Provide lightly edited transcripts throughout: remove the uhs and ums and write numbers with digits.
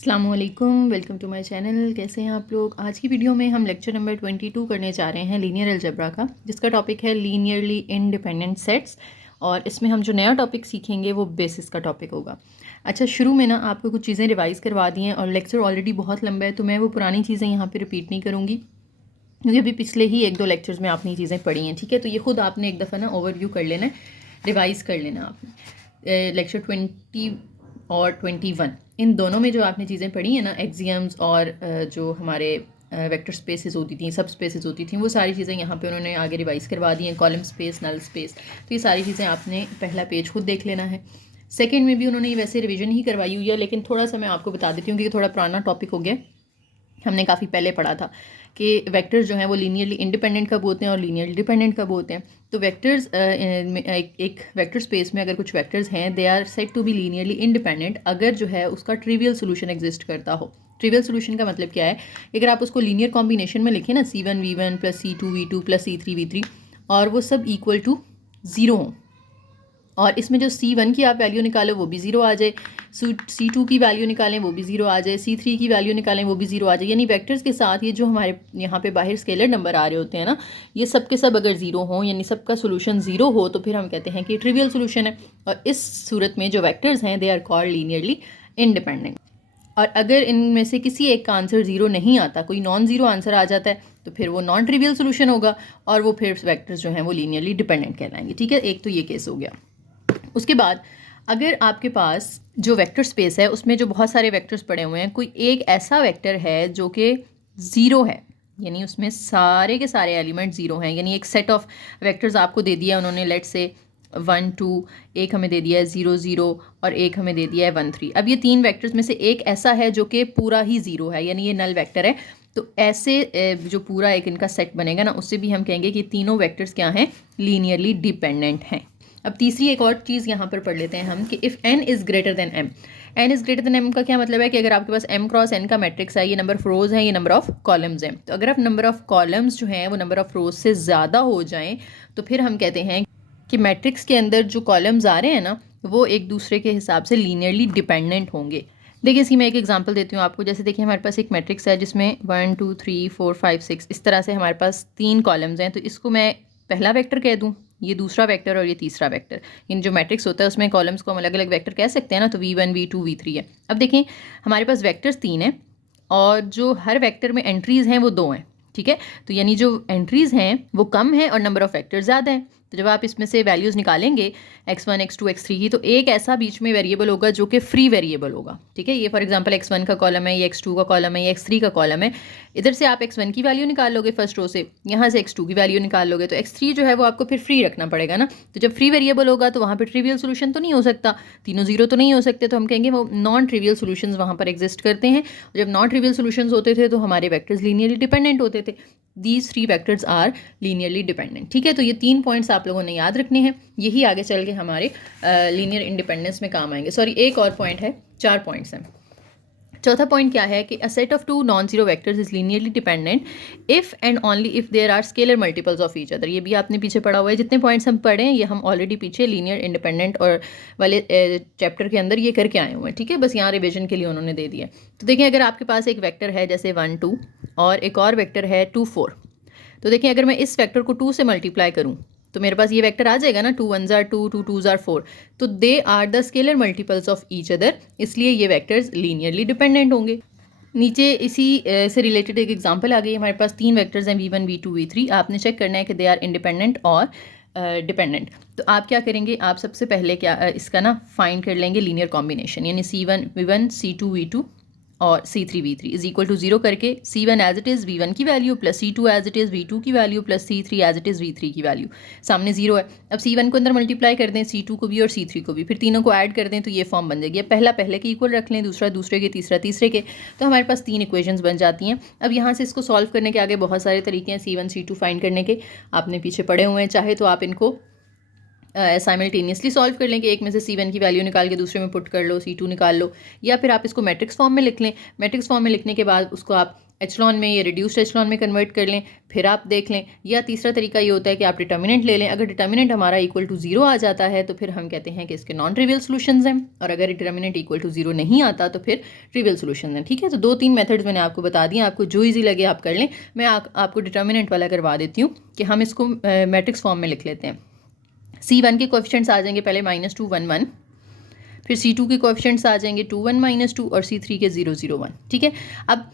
अस्सलामुअलैकुम, welcome to my channel. कैसे हैं आप लोग। आज की वीडियो में हम लेक्चर नंबर 22 करने जा रहे हैं लीनियर अलजेब्रा का, जिसका टॉपिक है लीनियरली इंडिपेंडेंट सेट्स। और इसमें हम जो नया टॉपिक सीखेंगे वो बेसिस का टॉपिक होगा। अच्छा, शुरू में ना आपको कुछ चीज़ें रिवाइज़ करवा दी हैं और लेक्चर ऑलरेडी बहुत लंबा है, तो मैं वो पुरानी चीज़ें यहाँ पर रिपीट नहीं करूँगी, क्योंकि अभी पिछले ही 1-2 लेक्चर्स में आपने चीज़ें पढ़ी हैं। ठीक है, तो ये खुद आपने एक दफ़ा ना ओवरव्यू कर लेना है, रिवाइज़ कर लेना आपने। लेक्चर 20 और 21 इन दोनों में जो आपने चीज़ें पढ़ी हैं ना, एक्सियम्स और जो हमारे वेक्टर स्पेसेस होती थी, सब स्पेसेस होती थी, वो सारी चीज़ें यहाँ पे उन्होंने आगे रिवाइज़ करवा दी हैं। कॉलम स्पेस, नल स्पेस, तो ये सारी चीज़ें आपने पहला पेज खुद देख लेना है। सेकंड में भी उन्होंने वैसे रिवीजन ही करवाई हुई है, लेकिन थोड़ा सा मैं आपको बता देती हूँ क्योंकि थोड़ा पुराना टॉपिक हो गया। हमने काफ़ी पहले पढ़ा था कि वेक्टर्स जो हैं वो लीनियरली इंडिपेंडेंट कब होते हैं और लीनियरली डिपेंडेंट कब होते हैं। तो वेक्टर्स एक वेक्टर स्पेस में अगर कुछ वेक्टर्स हैं, they are said to be linearly independent अगर जो है उसका ट्रिवियल सोल्यूशन एग्जिस्ट करता हो। ट्रिवियल सोल्यूशन का मतलब क्या है, अगर आप उसको लीनियर कॉम्बिनेशन में लिखें ना, C1 V1 plus C2 V2 plus C3 V3, और वो सब इक्वल टू ज़ीरो हों, और इसमें जो C1 की आप वैल्यू निकालो वो भी ज़ीरो आ जाए, C2 की वैल्यू निकालें वो भी ज़ीरो आ जाए, C3 की वैल्यू निकालें वो भी ज़ीरो आ जाए। यानी वेक्टर्स के साथ ये जो हमारे यहाँ पे बाहर स्केलर नंबर आ रहे होते हैं ना, ये सब के सब अगर ज़ीरो हों, यानी सबका सोल्यूशन ज़ीरो हो, तो फिर हम कहते हैं कि ट्रिवियल सोल्यूशन है। और इस सूरत में जो वेक्टर्स हैं they are called linearly independent. और अगर इनमें से किसी एक का आंसर ज़ीरो नहीं आता, कोई नॉन ज़ीरो आंसर आ जाता है, तो फिर वो नॉन ट्रिवियल सोल्यूशन होगा और वो फिर वेक्टर्स जो हैं वो लीनियरली डिपेंडेंट कहलाएंगे। ठीक है, एक तो ये केस हो गया। उसके बाद अगर आपके पास जो वेक्टर स्पेस है उसमें जो बहुत सारे वेक्टर्स पड़े हुए हैं, कोई एक ऐसा वेक्टर है जो कि ज़ीरो है, यानी उसमें सारे के सारे एलिमेंट ज़ीरो हैं, यानी एक सेट ऑफ वेक्टर्स आपको दे दिया उन्होंने, लेट से 1 2, एक हमें दे दिया है 0 0 और एक हमें दे दिया है 1 3। अब ये तीन वेक्टर्स में से एक ऐसा है जो कि पूरा ही ज़ीरो है, यानी ये नल वेक्टर है। तो ऐसे जो पूरा एक इनका सेट बनेगा ना, उससे भी हम कहेंगे कि तीनों वेक्टर्स क्या हैं, लीनियरली डिपेंडेंट हैं। अब तीसरी एक और चीज़ यहाँ पर पढ़ लेते हैं हम कि if n is greater than m। n is greater than m का क्या मतलब है कि अगर आपके पास m क्रॉस n का मैट्रिक्स है, ये नंबर ऑफ रोज़ हैं, ये नंबर ऑफ कॉलम्स हैं, तो अगर आप नंबर ऑफ कॉलम्स जो हैं वो नंबर ऑफ रोज़ से ज़्यादा हो जाएं, तो फिर हम कहते हैं कि मैट्रिक्स के अंदर जो कॉलम्स आ रहे हैं ना, वो एक दूसरे के हिसाब से लीनियरली डिपेंडेंट होंगे। देखिए, इसकी मैं एक एग्जांपल देती हूँ आपको। जैसे देखिए, हमारे पास एक मैट्रिक्स है जिसमें 1 2 3 4 5 6 इस तरह से हमारे पास 3 कॉलम्स हैं, तो इसको मैं पहला वेक्टर कह दूँ, ये दूसरा वेक्टर और ये तीसरा वेक्टर। इन जो मैट्रिक्स होता है उसमें कॉलम्स को हम अलग अलग वेक्टर कह सकते हैं ना, तो V1 V2 V3 है। अब देखें, हमारे पास वेक्टर्स 3 हैं और जो हर वेक्टर में एंट्रीज़ हैं वो 2 हैं। ठीक है, तो यानी जो एंट्रीज़ हैं वो कम है और नंबर ऑफ वेक्टर ज़्यादा है। तो जब आप इसमें से वैल्यूज़ निकालेंगे x1 x2 x3 की, तो एक ऐसा बीच में वेरिएबल होगा जो कि फ्री वेरिएबल होगा। ठीक है, ये फॉर एग्जांपल x1 का कॉलम है, ये x2 का कॉलम है, ये x3 का कॉलम है। इधर से आप x1 की वैल्यू निकाल लोगे फर्स्ट रो से, यहाँ से x2 की वैल्यू निकाल लोगे, तो x3 जो है वो आपको फिर फ्री रखना पड़ेगा ना। तो जब फ्री वेरिएबल होगा तो वहाँ पर ट्रिवियल सोल्यूशन तो नहीं हो सकता, तीनों जीरो तो नहीं हो सकते, तो हम कहेंगे वो नॉन ट्रिवियल सोल्यूशंस वहाँ पर एग्जिस्ट करते हैं। जब नॉन ट्रिवियल सोल्यूशंस होते थे तो हमारे वेक्टर्स लीनियरली डिपेंडेंट होते थे। These 3 vectors are linearly dependent. ठीक है, तो ये 3 पॉइंट्स आप लोगों ने याद रखने हैं, यही आगे चल के हमारे लीनियर इंडिपेंडेंस में काम आएंगे। सॉरी, एक और पॉइंट है, 4 पॉइंट्स हैं। चौथा पॉइंट क्या है कि a set of 2 non zero vectors is linearly dependent if and only if there are scalar multiples of each other. ये भी आपने पीछे पढ़ा हुआ है, जितने पॉइंट्स हम पढ़े हैं ये हम ऑलरेडी पीछे लीनियर इंडिपेंडेंट और वाले चैप्टर के अंदर ये करके आए हुए हैं। ठीक है, बस यहाँ रिविजन के लिए उन्होंने दे दिया। तो देखिए, अगर आपके पास एक वेक्टर है जैसे 1 2 और एक और वेक्टर है 2 4, तो देखिए अगर मैं इस वेक्टर को 2 से मल्टीप्लाई करूँ तो मेरे पास ये वेक्टर आ जाएगा ना, 2 1 2 2 2 4। तो they are the scalar multiples of each other, इसलिए ये वेक्टर्स लीनियरली डिपेंडेंट होंगे। नीचे इसी से रिलेटेड एक एग्जांपल आ गई। हमारे पास 3 वेक्टर्स हैं V1 V2 V3। आपने चेक करना है कि दे आर इंडिपेंडेंट और डिपेंडेंट। तो आप क्या करेंगे, आप सबसे पहले क्या इसका ना फाइंड कर लेंगे लीनियर कॉम्बिनेशन, यानी C1 V1 C2 V2 और C3 V3 is equal to 0 करके C1 as it is V1 की value plus C2 as it is V2 की value plus C3 as it is V3 की value. सामने 0 है, अब C1 को अंदर मल्टीप्लाई कर दें, C2 को भी और C3 को भी, फिर तीनों को ऐड कर दें तो ये फॉर्म बन जाएगी। पहला पहले के इक्वल रख लें, दूसरा दूसरे के, तीसरा तीसरे के, तो हमारे पास 3 इक्वेशंस बन जाती हैं। अब यहाँ से इसको सॉल्व करने के आगे बहुत सारे तरीके हैं C1 C2 फाइंड करने के, आपने पीछे पढ़े हुए हैं। चाहे तो आप इनको साइमल्टेनियसली सॉल्व कर लें कि एक में से C1 की वैल्यू निकाल के दूसरे में पुट कर लो, C2 निकाल लो, या फिर आप इसको मैट्रिक्स फॉर्म में लिख लें। मैट्रिक्स फॉर्म में लिखने के बाद उसको आप एचलॉन में या रिड्यूस्ड एचलॉन में कन्वर्ट कर लें, फिर आप देख लें। या तीसरा तरीका ये होता है कि आप डिटर्मिनेंट ले लें। अगर डिटर्मिनेंट हमारा इक्वल टू 0 आ जाता है तो फिर हम कहते हैं कि इसके नॉन ट्रिवियल सॉल्यूशंस हैं, और अगर डिटर्मिनेंट इक्वल टू 0 नहीं आता तो फिर ट्रिवियल सॉल्यूशंस हैं। ठीक है, तो 2-3 मेथड्स मैंने आपको बता दिए, आपको जो ईजी लगे आप कर लें। मैं आपको डिटर्मिनेंट वाला करवा देती हूँ कि हम इसको मैट्रिक्स फॉर्म में लिख लेते हैं। C1 के कोएफिशिएंट्स आ जाएंगे पहले -2 1 1, फिर C2 के कोएफिशिएंट्स आ जाएंगे 2 1 -2 और C3 के 0 0 1। ठीक है, अब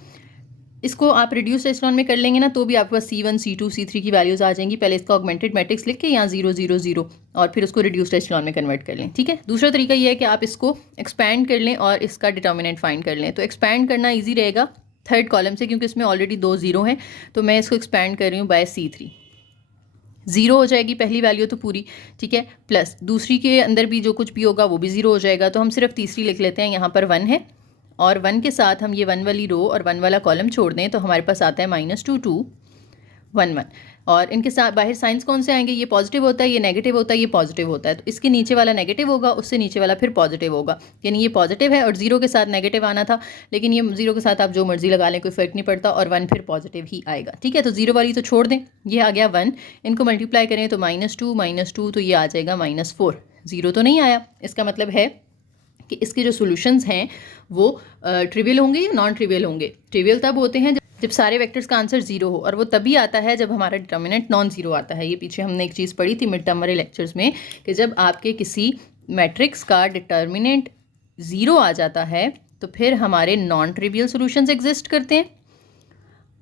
इसको आप रिड्यूस एचलॉन में कर लेंगे ना तो भी आपके पास C1 C2 C3 की वैल्यूज़ आ जाएंगी। पहले इसका ऑगमेंटेड मैट्रिक्स लिख के यहाँ 0 0 0 और फिर उसको रिड्यूस्ड एचलॉन में कन्वर्ट कर लें। ठीक है, दूसरा तरीका ये है कि आप इसको एक्सपैंड कर लें और इसका डिटर्मिनेंट फाइंड कर लें। तो एक्सपैंड करना ईजी रहेगा थर्ड कॉलम से, क्योंकि इसमें ऑलरेडी 2 0 हैं, तो मैं इसको एक्सपैंड कर रही हूँ बाय C3। 0 हो जाएगी पहली वैल्यू तो पूरी, ठीक है, प्लस दूसरी के अंदर भी जो कुछ भी होगा वो भी 0 हो जाएगा। तो हम सिर्फ तीसरी लिख लेते हैं, यहाँ पर 1 है और 1 के साथ हम ये 1 वाली रो और 1 वाला कॉलम छोड़ दें तो हमारे पास आता है -2 2 1 1। और इनके साथ बाहर साइंस कौन से आएंगे, ये पॉजिटिव होता है, ये नेगेटिव होता है, ये पॉजिटिव होता है। तो इसके नीचे वाला नेगेटिव होगा, उससे नीचे वाला फिर पॉजिटिव होगा, यानी ये पॉजिटिव है और 0 के साथ नेगेटिव आना था, लेकिन ये 0 के साथ आप जो मर्जी लगा लें कोई फ़र्क नहीं पड़ता, और 1 फिर पॉजिटिव ही आएगा। ठीक है, तो 0 वाली तो छोड़ दें, ये आ गया 1, इनको मल्टीप्लाई करें तो -2 तो ये आ जाएगा -4। 0 तो नहीं आया, इसका मतलब है कि इसके जो सॉल्यूशंस हैं वो ट्रिवियल होंगे या नॉन ट्रिवियल होंगे। ट्रिवियल तब होते हैं जब सारे वेक्टर्स का आंसर 0 हो, और वो तभी आता है जब हमारा डिटर्मिनेंट नॉन 0 आता है। ये पीछे हमने एक चीज़ पढ़ी थी मिड टर्म वाले लेक्चर्स में कि जब आपके किसी मैट्रिक्स का डिटर्मिनेंट 0 आ जाता है तो फिर हमारे नॉन ट्रिवियल सॉल्यूशंस एग्जिस्ट करते हैं,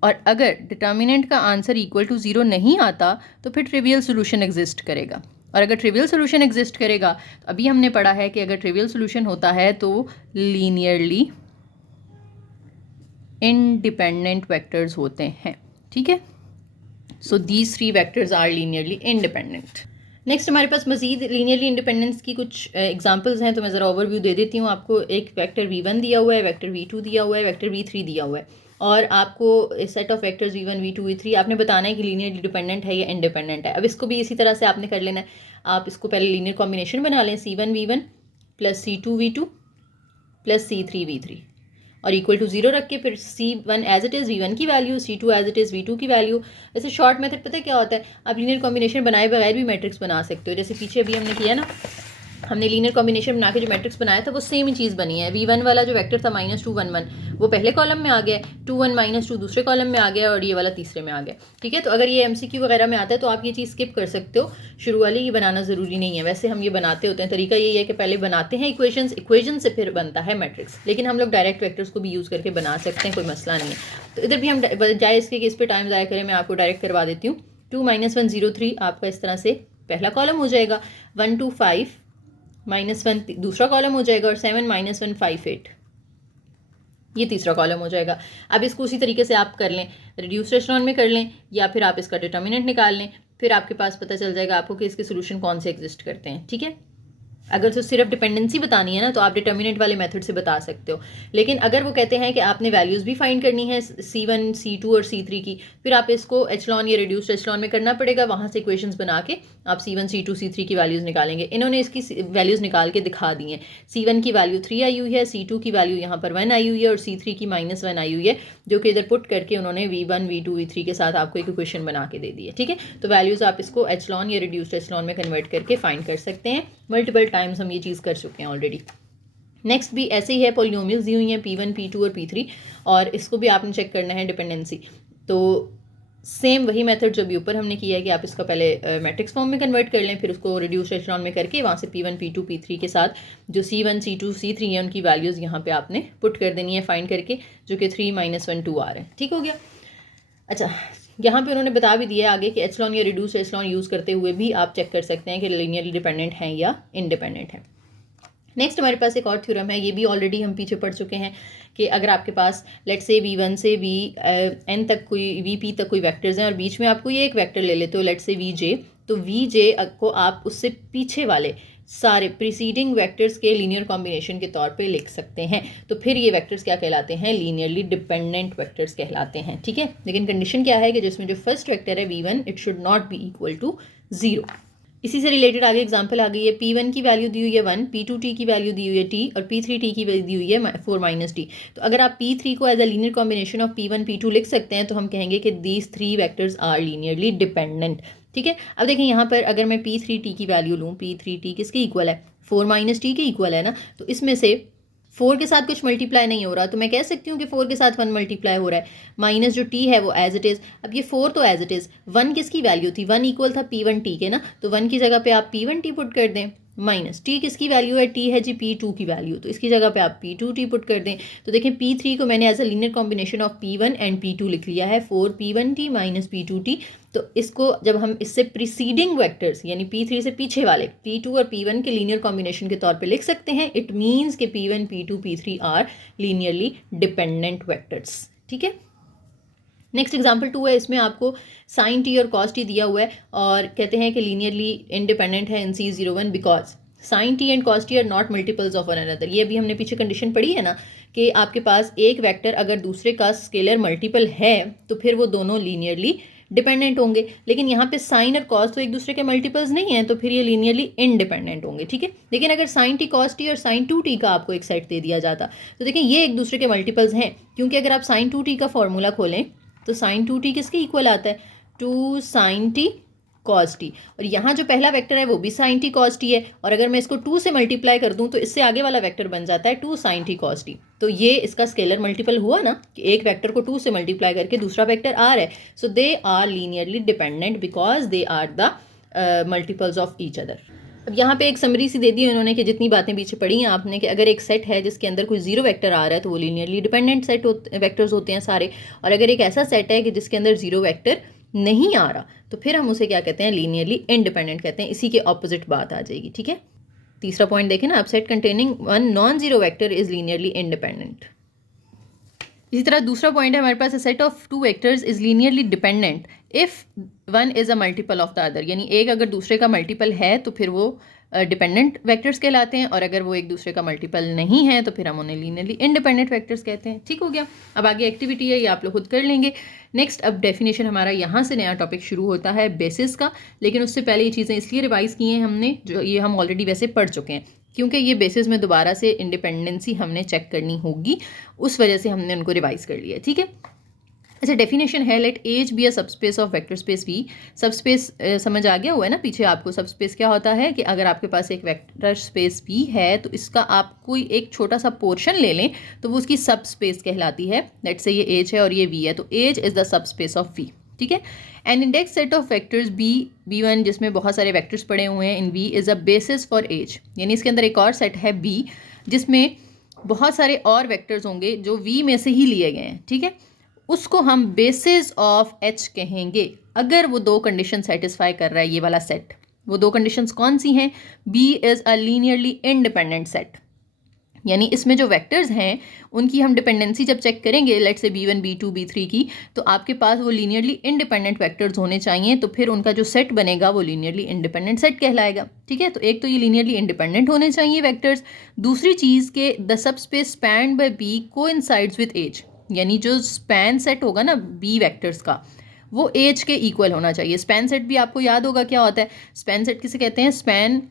और अगर डिटर्मिनेंट का आंसर इक्वल टू 0 नहीं आता तो फिर ट्रिवियल सॉल्यूशन एग्जिस्ट करेगा। और अगर ट्रिवियल सॉल्यूशन एग्जिस्ट करेगा तो अभी हमने पढ़ा है कि अगर ट्रिवियल सॉल्यूशन होता है तो लीनियरली इंडिपेंडेंट वेक्टर्स होते हैं। ठीक है, so these 3 vectors are linearly independent. Next हमारे पास मजीद लीनियरली इंडिपेंडेंस की कुछ एग्जांपल्स हैं, तो मैं ज़रा ओवरव्यू दे देती हूँ आपको। एक वेक्टर v1 दिया हुआ है, वेक्टर v2 दिया हुआ है, वेक्टर v3 दिया हुआ है, और आपको set of vectors v1 v2 v3 आपने बताना है कि लीनियरली डिपेंडेंट है या इंडिपेंडेंट है। अब इसको भी इसी तरह से आपने कर लेना है। आप इसको पहले लीनियर कॉम्बिनेशन बना लें, c1 v1 plus c2 v2 plus c3 v3, और इक्वल टू 0 रख के फिर C1 as it is V1 की value, C2 as it is V2 की वैल्यू। ऐसे शॉर्ट मेथड पता है क्या होता है, आप लीनियर कॉम्बिनेशन बनाए बगैर भी मैट्रिक्स बना सकते हो। जैसे पीछे अभी हमने किया ना, हमने लीनियर कॉम्बिनेशन बना के जो मैट्रिक्स बनाया था वो सेम ही चीज़ बनी है। V1 वाला जो वेक्टर था -2 1 1 वो पहले कॉलम में आ गया, 2 1 -2 दूसरे कॉलम में आ गया, और ये वाला तीसरे में आ गया। ठीक है, तो अगर ये MCQ वगैरह में आता है तो आप ये चीज़ स्किप कर सकते हो, शुरू वाली ये बनाना ज़रूरी नहीं है। वैसे हम ये बनाते होते हैं, तरीका यही है कि पहले बनाते हैं इक्वेशन से फिर बनता है मैट्रिक्स, लेकिन हम लोग डायरेक्ट वेक्टर्स को भी यूज़ करके बना सकते हैं, कोई मसला नहीं है। तो इधर भी हम बजाय इसके कि इस पर टाइम ज़ाया करें, मैं आपको डायरेक्ट करवा देती हूँ। 2 - 1 0 3 आपका इस तरह से पहला कॉलम हो जाएगा, 1 2 5 -1 दूसरा कॉलम हो जाएगा, और 7 - 1 5 8 ये तीसरा कॉलम हो जाएगा। अब इसको उसी तरीके से आप कर लें, रिड्यूस्ड एचलॉन में कर लें, या फिर आप इसका डिटर्मिनेंट निकाल लें, फिर आपके पास पता चल जाएगा आपको कि इसके सोल्यूशन कौन से एग्जिस्ट करते हैं। ठीक है, अगर तो सिर्फ डिपेंडेंसी बतानी है ना तो आप डिटर्मिनेंट वाले मेथड से बता सकते हो, लेकिन अगर वो कहते हैं कि आपने वैल्यूज़ भी फाइंड करनी है C1 C2 और C3 की, फिर आप इसको एचलॉन या रिड्यूस्ड एचलॉन में करना पड़ेगा। वहाँ से इक्वेशंस बना के आप C1 C2 C3 की वैल्यूज़ निकालेंगे। इन्होंने इसकी वैल्यूज़ निकाल के दिखा दी हैं। C1 की वैल्यू 3 आई हुई है, C2 की वैल्यू यहाँ पर 1 आई हुई है, और C3 की -1 आई हुई है, जो कि इधर पुट करके उन्होंने V1 V2 V3 के साथ आपको एक इक्वेशन बना के दे दी है। ठीक है, तो वैल्यूज़ आप इसको एचलॉन या रिड्यूस्ड एचलॉन में कन्वर्ट करके फाइंड कर सकते हैं। मल्टीपल टाइम्स हम ये चीज़ कर चुके हैं ऑलरेडी। नेक्स्ट भी ऐसे ही है, पॉलिनोमियल्स दी हुई हैं P1 P2 और P3, और इसको भी आपने चेक करना है डिपेंडेंसी। तो सेम वही मेथड जो भी ऊपर हमने किया है कि आप इसका पहले मैट्रिक्स फॉर्म में कन्वर्ट कर लें, फिर उसको रिड्यूस्ड एचलॉन में करके वहाँ से P1 P2 P3 के साथ जो C1 C2 C3 है उनकी वैल्यूज़ यहाँ पे आपने पुट कर देनी है फाइंड करके, जो कि 3 - 1 2 आ रहे हैं। ठीक हो गया। अच्छा, यहाँ पे उन्होंने बता भी दिया आगे कि एचलॉन या रिड्यूस्ड एचलॉन यूज़ करते हुए भी आप चेक कर सकते हैं कि लीनियरली डिपेंडेंट हैं या इंडिपेंडेंट हैं। नेक्स्ट हमारे पास एक और थ्योरम है, ये भी ऑलरेडी हम पीछे पढ़ चुके हैं कि अगर आपके पास लेट्स से V1 से Vn तक कोई Vp तक कोई वेक्टर्स हैं और बीच में आप कोई एक वेक्टर ले लेते हो लेट्स से Vj, तो Vj को आप उससे पीछे वाले सारे प्रीसीडिंग वेक्टर्स के लीनियर कॉम्बिनेशन के तौर पे लिख सकते हैं। तो फिर ये वेक्टर्स क्या कहलाते हैं, लीनियरली डिपेंडेंट वेक्टर्स कहलाते हैं। ठीक है, लेकिन कंडीशन क्या है कि जिसमें जो फर्स्ट वेक्टर है V1 it should not be equal to 0। इसी से रिलेटेड आगे एग्जांपल आ गई है, P1 की वैल्यू दी हुई है 1, P2t की वैल्यू दी हुई है t और P3t की वैल्यू दी हुई है 4 - t। तो अगर आप P3 को as a linear combination of P1 P2 लिख सकते हैं तो हम कहेंगे कि these 3 vectors are linearly dependent. ठीक है, अब देखें यहाँ पर अगर मैं P3t की वैल्यू लूँ, P3t किसके इक्वल है, 4 - t के इक्वल है ना, तो इसमें से 4 के साथ कुछ मल्टीप्लाई नहीं हो रहा, तो मैं कह सकती हूँ कि 4 के साथ 1 मल्टीप्लाई हो रहा है, माइनस जो t है वो एज इट इज़। अब ये 4 तो एज इट इज़, 1 किसकी वैल्यू थी, 1 इक्वल था P1t के ना, तो 1 की जगह पे आप P1t पुट कर दें, माइनस t किसकी वैल्यू है, t है जी P2 की वैल्यू, तो इसकी जगह पे आप P2t पुट कर दें। तो देखें P3 को मैंने as a linear combination of P1 and P2 लिख लिया है, 4P1t माइनस P2t। तो इसको जब हम इससे प्रीसीडिंग वेक्टर्स यानी P3 से पीछे वाले P2 और P1 के लीनियर कॉम्बिनेशन के तौर पे लिख सकते हैं, इट मीन्स कि P1 P2 P3 are linearly dependent vectors. ठीक है, नेक्स्ट एग्जाम्पल 2 है, इसमें आपको साइन टी और कॉस टी दिया हुआ है और कहते हैं कि लीनियरली इंडिपेंडेंट है इन C01 because sign T and cos T R not multiples of one another. ये अभी हमने पीछे कंडीशन पढ़ी है ना कि आपके पास एक वेक्टर अगर दूसरे का स्केलर मल्टीपल है तो फिर वो दोनों लीनियरली डिपेंडेंट होंगे, लेकिन यहाँ पे साइन और कॉस तो एक दूसरे के मल्टीपल्स नहीं हैं, तो फिर ये लीनियरली इंडिपेंडेंट होंगे। ठीक है, लेकिन अगर साइन टी कॉस टी और साइन 2t का आपको एक सेट दे दिया जाता तो देखिए ये एक दूसरे के मल्टीपल्स हैं, क्योंकि अगर आप साइन 2t का फॉर्मूला खोलें तो साइन 2t किसके इक्वल आता है, 2 sin t cos t, और यहाँ जो पहला वेक्टर है वो भी sin t cos t है, और अगर मैं इसको 2 से मल्टीप्लाई कर दूँ तो इससे आगे वाला वेक्टर बन जाता है 2 sin t cos t। तो ये इसका स्केलर मल्टीपल हुआ ना कि एक वेक्टर को 2 से मल्टीप्लाई करके दूसरा वेक्टर r है, so they are linearly dependent because they are the multiples of each other. अब यहाँ पे एक समरी सी दे दी है उन्होंने कि जितनी बातें पीछे पढ़ी हैं आपने कि अगर एक सेट है जिसके अंदर कोई जीरो वेक्टर आ रहा है तो वो लीनियरली डिपेंडेंट सेट वेक्टर्स होते हैं सारे, और अगर एक ऐसा सेट है कि जिसके अंदर जीरो वेक्टर नहीं आ रहा तो फिर हम उसे क्या कहते हैं, लीनियरली इंडिपेंडेंट कहते हैं। इसी के ऑपोजिट बात आ जाएगी। ठीक है, तीसरा पॉइंट देखें ना, अब set containing one non zero vector is linearly independent. इसी तरह दूसरा पॉइंट है हमारे पास, set of 2 vectors is linearly dependent if one is a multiple of the other, यानी एक अगर दूसरे का मल्टीपल है तो फिर वो डिपेंडेंट वेक्टर्स कहलाते हैं, और अगर वो एक दूसरे का मल्टीपल नहीं है तो फिर हम उन्हें लीनियरली इंडिपेंडेंट वेक्टर्स कहते हैं। ठीक हो गया, अब आगे एक्टिविटी है, ये आप लोग खुद कर लेंगे। नेक्स्ट अब डेफिनेशन हमारा यहाँ से नया टॉपिक शुरू होता है बेसिस का, लेकिन उससे पहले ये चीज़ें इसलिए रिवाइज़ की हैं हमने, जो ये हम ऑलरेडी वैसे पढ़ चुके हैं, क्योंकि ये बेसिस में दोबारा से इंडिपेंडेंसी हमने चेक करनी होगी, उस वजह से हमने उनको रिवाइज कर लिया है। ठीक है, अच्छा डेफिनेशन है, let H be a subspace of vector space V. Subspace समझ आ गया हुआ है ना पीछे आपको। सबस्पेस क्या होता है कि अगर आपके पास एक वेक्टर स्पेस वी है तो इसका आप कोई एक छोटा सा पोर्शन ले लें तो वो उसकी सबस्पेस कहलाती है। लेट से ये एज है और ये वी है, तो H is the subspace of V. ठीक है, an index set of vectors B1 जिसमें बहुत सारे वेक्टर्स पड़े हुए हैं in V is a basis for H, यानी इसके अंदर एक और सेट है B जिसमें बहुत सारे और वेक्टर्स होंगे जो V में से ही लिए गए हैं। ठीक है, उसको हम बेसिस ऑफ H कहेंगे अगर वो दो कंडीशन सेटिस्फाई कर रहा है ये वाला सेट। वो दो कंडीशंस कौन सी हैं, B is a linearly independent set, यानी इसमें जो वेक्टर्स हैं उनकी हम डिपेंडेंसी जब चेक करेंगे, let's say B1 B2 B3 की, तो आपके पास वो लीनियरली इंडिपेंडेंट वेक्टर्स होने चाहिए, तो फिर उनका जो सेट बनेगा वो लीनियरली इंडिपेंडेंट सेट कहलाएगा। ठीक है, तो एक तो ये लीनियरली इंडिपेंडेंट होने चाहिए वेक्टर्स, दूसरी चीज़ के the subspace spanned by B coincides with H, यानी जो स्पैन सेट होगा ना B वेक्टर्स का वो एज के इक्वल होना चाहिए। स्पैन सेट भी आपको याद होगा क्या होता है, स्पैन सेट किसे कहते हैं, स्पैन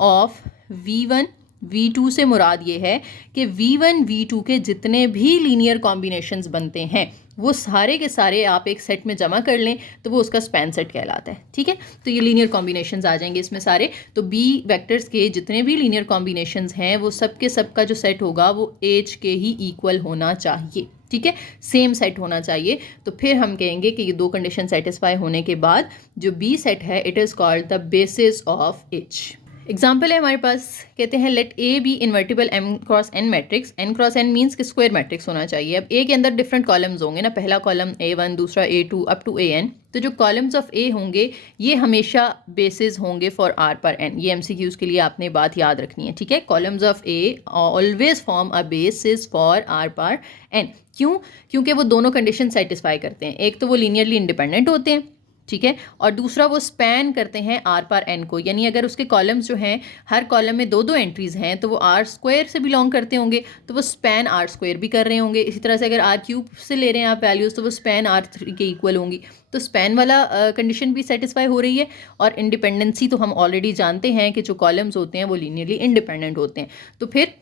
ऑफ V1 V2 से मुराद ये है कि V1 V2 के जितने भी लीनियर कॉम्बिनेशंस बनते हैं वो सारे के सारे आप एक सेट में जमा कर लें तो वो उसका स्पैन सेट कहलाता है। ठीक है, तो ये लीनियर कॉम्बिनेशंस आ जाएंगे इसमें सारे, तो B वेक्टर्स के जितने भी लीनियर कॉम्बिनेशंस हैं वो सब के सब का जो सेट होगा वो एज के ही इक्वल होना चाहिए। ठीक है, सेम सेट होना चाहिए, तो फिर हम कहेंगे कि ये दो कंडीशन सेटिस्फाई होने के बाद जो B सेट है it is called the basis of H. Example है हमारे पास, कहते हैं let A be invertible M cross N matrix. N cross N means कि स्क्वायर मैट्रिक्स होना चाहिए। अब A के अंदर डिफरेंट कॉलम्स होंगे ना, पहला कॉलम A1 दूसरा A2 अप टू AN, तो जो कॉलम्स ऑफ A होंगे ये हमेशा बेसिस होंगे फॉर R पर N। ये MCQs के लिए आपने बात याद रखनी है। ठीक है, columns of A always form a basis for R पर N। क्यों? क्योंकि वो दोनों कंडीशन सेटिस्फाई करते हैं, एक तो वो लीनियरली इंडिपेंडेंट होते हैं ठीक है, और दूसरा वो स्पैन करते हैं आर पार एन को, यानी अगर उसके कॉलम्स जो हैं हर कॉलम में दो दो एंट्रीज़ हैं तो वो आर स्क्वायर से बिलोंग करते होंगे, तो वो स्पैन आर स्क्वायर भी कर रहे होंगे। इसी तरह से अगर आर क्यूब से ले रहे हैं आप वैल्यूज़ तो वो स्पैन आर थ्री के इक्वल होंगी। तो स्पैन वाला कंडीशन भी सेटिस्फाई हो रही है। और इंडिपेंडेंसी तो हम ऑलरेडी जानते हैं कि जो कॉलम्स होते हैं वो लीनियरली इंडिपेंडेंट होते हैं। तो फिर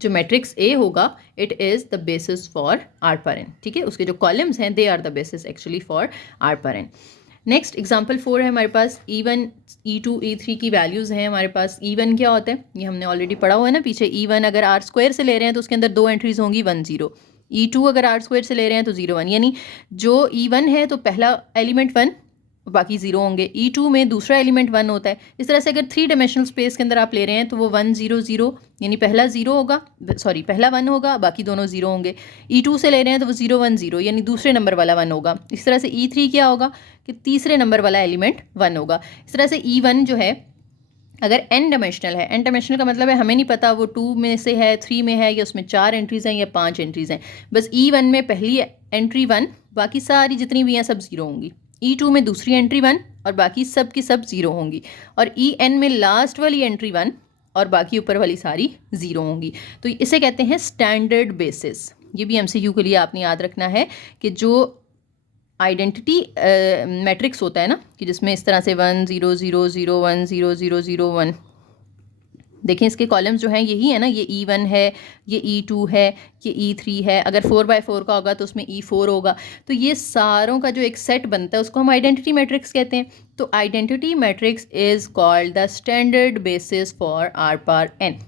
जो मैट्रिक्स ए होगा it is the basis for R पर एन। ठीक है, उसके जो कॉलम्स हैं they are the basis actually for R पर एन। नेक्स्ट एग्जाम्पल 4 है हमारे पास। E1 E2 E3 की वैल्यूज़ हैं हमारे पास। E1 क्या होता है ये हमने ऑलरेडी पढ़ा हुआ है ना पीछे। E1 अगर आर स्क्वायर से ले रहे हैं तो उसके अंदर दो एंट्रीज होंगी 1 0। E2 अगर आर स्क्वायर से ले रहे हैं तो 0 1, यानी जो E1 है तो पहला एलिमेंट 1 बाकी 0 होंगे। E2 में दूसरा एलिमेंट 1 होता है। इस तरह से अगर 3 डायमेंशनल स्पेस के अंदर आप ले रहे हैं तो वो 1 0 0, यानी पहला 0 होगा, सॉरी पहला 1 होगा बाकी दोनों 0 होंगे। E2 से ले रहे हैं तो वो 0 1 0, यानी दूसरे नंबर वाला 1 होगा। इस तरह से E3 क्या होगा कि तीसरे नंबर वाला एलिमेंट 1 होगा। इस तरह से E1 जो है अगर n डायमेंशनल है, n डायमेंशनल का मतलब है हमें नहीं पता वो 2 में से है 3 में है या उसमें 4 एंट्रीज़ हैं या 5 एंट्रीज़ हैं। बस E1 में पहली एंट्री 1, बाकी सारी जितनी भी हैं सब 0 होंगी। E2 में दूसरी एंट्री 1 और बाकी सब की सब 0 होंगी। और En में लास्ट वाली एंट्री 1 और बाकी ऊपर वाली सारी 0 होंगी। तो इसे कहते हैं स्टैंडर्ड बेसिस। ये भी MCQ के लिए आपने याद रखना है कि जो आइडेंटिटी मैट्रिक्स होता है ना कि जिसमें इस तरह से 1 0 0 0 1 0 0 0 1, देखें इसके कॉलम्स जो हैं यही है ना, ये E1 है, ये E2 है, ये E3 है। अगर 4x4 का होगा तो उसमें E4 होगा। तो ये सारों का जो एक सेट बनता है उसको हम आइडेंटिटी मैट्रिक्स कहते हैं। तो identity matrix is called the standard basis for R पार एन।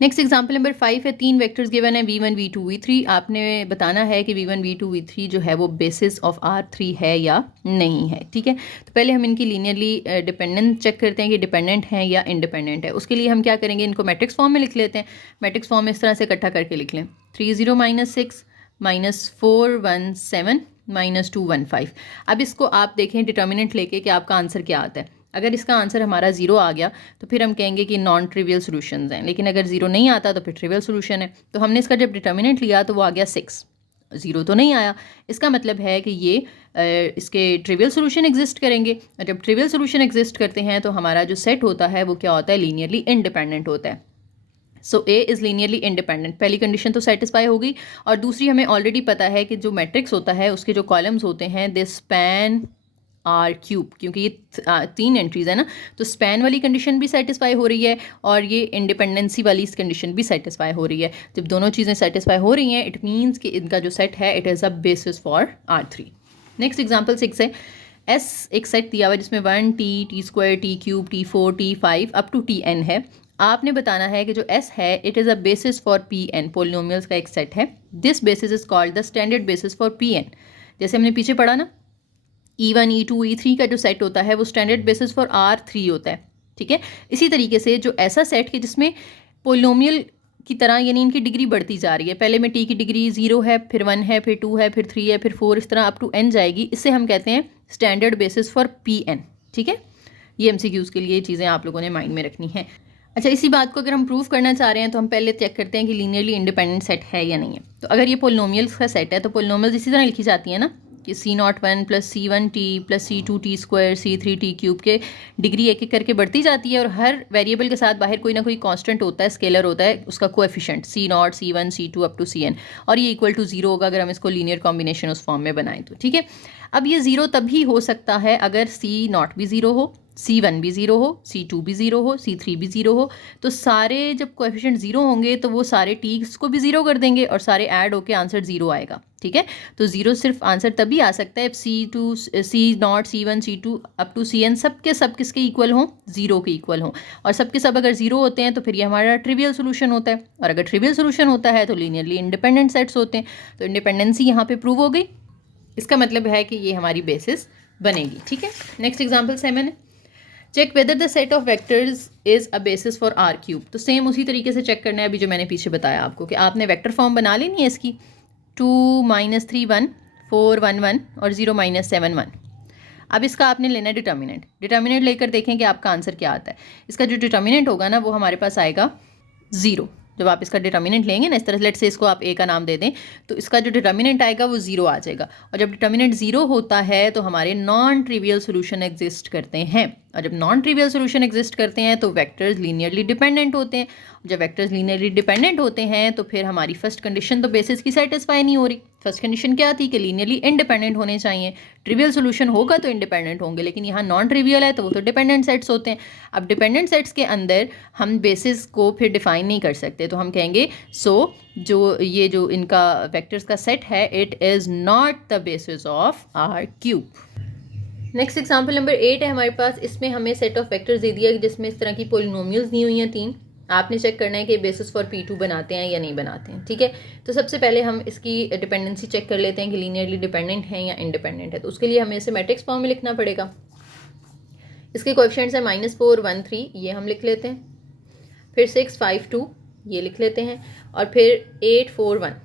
नेक्स्ट एग्जाम्पल नंबर 5 है। 3 वेक्टर्स गिवन है V1 V2 V3। आपने बताना है कि V1 V2 V3 जो है वो बेसिस ऑफ R3 है या नहीं है। ठीक है, तो पहले हम इनकी लीनियरली डिपेंडेंट चेक करते हैं कि डिपेंडेंट हैं या इंडिपेंडेंट है। उसके लिए हम क्या करेंगे, इनको मैट्रिक्स फॉर्म में लिख लेते हैं। मैट्रिक्स फॉर्म में इस तरह से इकट्ठा करके लिख लें 3 0 -6 -4 1 7 -2 1 5। अब इसको आप देखें डिटर्मिनेंट लेके कि आपका आंसर क्या आता है। अगर इसका आंसर हमारा 0 आ गया तो फिर हम कहेंगे कि नॉन ट्रिवियल सॉल्यूशंस हैं, लेकिन अगर 0 नहीं आता तो फिर ट्रिवियल सॉल्यूशन है। तो हमने इसका जब डिटर्मिनेंट लिया तो वो आ गया 6, 0 तो नहीं आया। इसका मतलब है कि ये इसके ट्रिवियल सॉल्यूशन एग्जिस्ट करेंगे। और जब ट्रिवियल सॉल्यूशन एग्जिस्ट करते हैं तो हमारा जो सेट होता है वो क्या होता है, लीनियरली इंडिपेंडेंट होता है। सो ए इज़ लीनियरली इंडिपेंडेंट। पहली कंडीशन तो सेटिस्फाई हो गई। और दूसरी हमें ऑलरेडी पता है कि जो मैट्रिक्स होता है उसके जो कॉलम्स होते हैं दे स्पैन आर क्यूब, क्योंकि ये 3 एंट्रीज़ है ना, तो स्पैन वाली कंडीशन भी सेटिस्फाई हो रही है और ये इंडिपेंडेंसी वाली कंडीशन भी सेटिस्फाई हो रही है। जब दोनों चीज़ें सेटिस्फाई हो रही हैं इट मीन्स कि इनका जो सेट है it is a basis for R3। Next example 6 है। S एक सेट दिया हुआ है जिसमें 1 T T square T cube T4 T5 up to Tn है। आपने बताना है कि जो S है it is a basis for Pn, polynomials का एक सेट है। This basis is called the standard basis for Pn। जैसे हमने पीछे पढ़ा ना E1 E2 E3 का जो सेट होता है वो स्टैंडर्ड बेसिस फॉर R3 होता है। ठीक है, इसी तरीके से जो ऐसा सेट है जिसमें पोलिनोमियल की तरह यानी इनकी डिग्री बढ़ती जा रही है, पहले में T की डिग्री 0 है, फिर 1 है, फिर 2 है, फिर 3 है, फिर 4, इस तरह अप टू n जाएगी, इससे हम कहते हैं स्टैंडर्ड बेसिस फॉर Pn। ठीक है, ये MCQs के लिए चीज़ें आप लोगों ने माइंड में रखनी है। अच्छा, इसी बात को अगर हम प्रूव करना चाह रहे हैं तो हम पहले चेक करते हैं कि लीनियरली इंडिपेंडेंट सेट है या नहीं है। तो अगर ये पोलिनोमियल्स का सेट है तो पोलिनोमियल्स इसी तरह लिखी जाती है ना कि C01 + C1T + C2T square C3T cube के डिग्री एक एक करके बढ़ती जाती है और हर वेरिएबल के साथ बाहर कोई ना कोई कांस्टेंट होता है, स्केलर होता है, उसका coefficient C0 C1 C2 up to Cn, और ये इक्वल टू 0 होगा अगर हम इसको लीनियर कॉम्बिनेशन उस फॉर्म में बनाएं तो। ठीक है, अब ये 0 तभी हो सकता है अगर C0 भी 0 हो, C1 भी 0 हो, C2 भी 0 हो, C3 भी 0 हो। तो सारे जब कोएफिशिएंट 0 होंगे तो वो सारे टीक्स को भी 0 कर देंगे और सारे ऐड होके आंसर 0 आएगा। ठीक है, तो 0 सिर्फ आंसर तभी आ सकता है C2 C0 C1 C2 up to Cn सब के सब किसके इक्वल हों, 0 के इक्वल हों। और सब के सब अगर 0 होते हैं तो फिर ये हमारा ट्रिवियल सोल्यूशन होता है, और अगर ट्रिवियल सोल्यूशन होता है तो लीनियरली इंडिपेंडेंट सेट्स होते हैं। तो इंडिपेंडेंसी यहाँ पे प्रूव हो गई, इसका मतलब है कि ये हमारी बेसिस बनेगी। ठीक है, नेक्स्ट एग्जाम्पल 7 है। Check whether the set of vectors is a basis for R cube. तो सेम उसी तरीके से चेक करना है अभी जो मैंने पीछे बताया आपको कि आपने वेक्टर फॉर्म बना लेनी है इसकी 2 -3 1 4 1 1 और 0 -7 1। अब इसका आपने लेना है डिटर्मिनेंट। डिटर्मिनेंट लेकर देखें कि आपका आंसर क्या आता है। इसका जो डिटर्मिनेंट होगा ना वो हमारे पास आएगा 0। जब आप इसका डिटर्मिनेंट लेंगे ना, इस तरह से लेट से इसको आप ए का नाम दे दें, तो इसका जो डिटर्मिनेंट आएगा वो 0 आ जाएगा। और जब डिटर्मिनेंट 0 होता है तो हमारे नॉन ट्रिवियल सोल्यूशन एग्जिस्ट करते हैं, और जब नॉन ट्रिवियल सोल्यूशन एग्जिस्ट करते हैं तो वेक्टर्स लीनियरली डिपेंडेंट होते हैं। जब वेक्टर्स लीनियरली डिपेंडेंट होते हैं तो फिर हमारी फर्स्ट कंडीशन तो बेसिस की सेटिस्फाई नहीं हो रही। फर्स्ट कंडीशन क्या थी कि लीनियरली इंडिपेंडेंट होने चाहिए, ट्रिवियल सोल्यूशन होगा तो इंडिपेंडेंट होंगे, लेकिन यहाँ नॉन ट्रिवियल है तो वो तो डिपेंडेंट सेट्स होते हैं। अब डिपेंडेंट सेट्स के अंदर हम बेसिस को फिर डिफाइन नहीं कर सकते, तो हम कहेंगे जो इनका वेक्टर्स का सेट है, it is not the basis of R cube. Next example number 8 है हमारे पास। इसमें हमें सेट ऑफ वेक्टर्स दे दिया जिसमें इस तरह की पोलिनोमियल्स दी हुई हैं 3। आपने चेक करना है कि बेसिस फॉर P2 बनाते हैं या नहीं बनाते हैं, ठीक है। तो सबसे पहले हम इसकी डिपेंडेंसी चेक कर लेते हैं कि लीनियरली डिपेंडेंट है या इंडिपेंडेंट है। तो उसके लिए हमें इसे मैट्रिक्स फॉर्म में लिखना पड़ेगा। इसके कोएफिशिएंट्स है -4, 1, 3, ये हम लिख लेते हैं। फिर 6, 5, 2 ये लिख लेते हैं, और फिर 8, 4, 1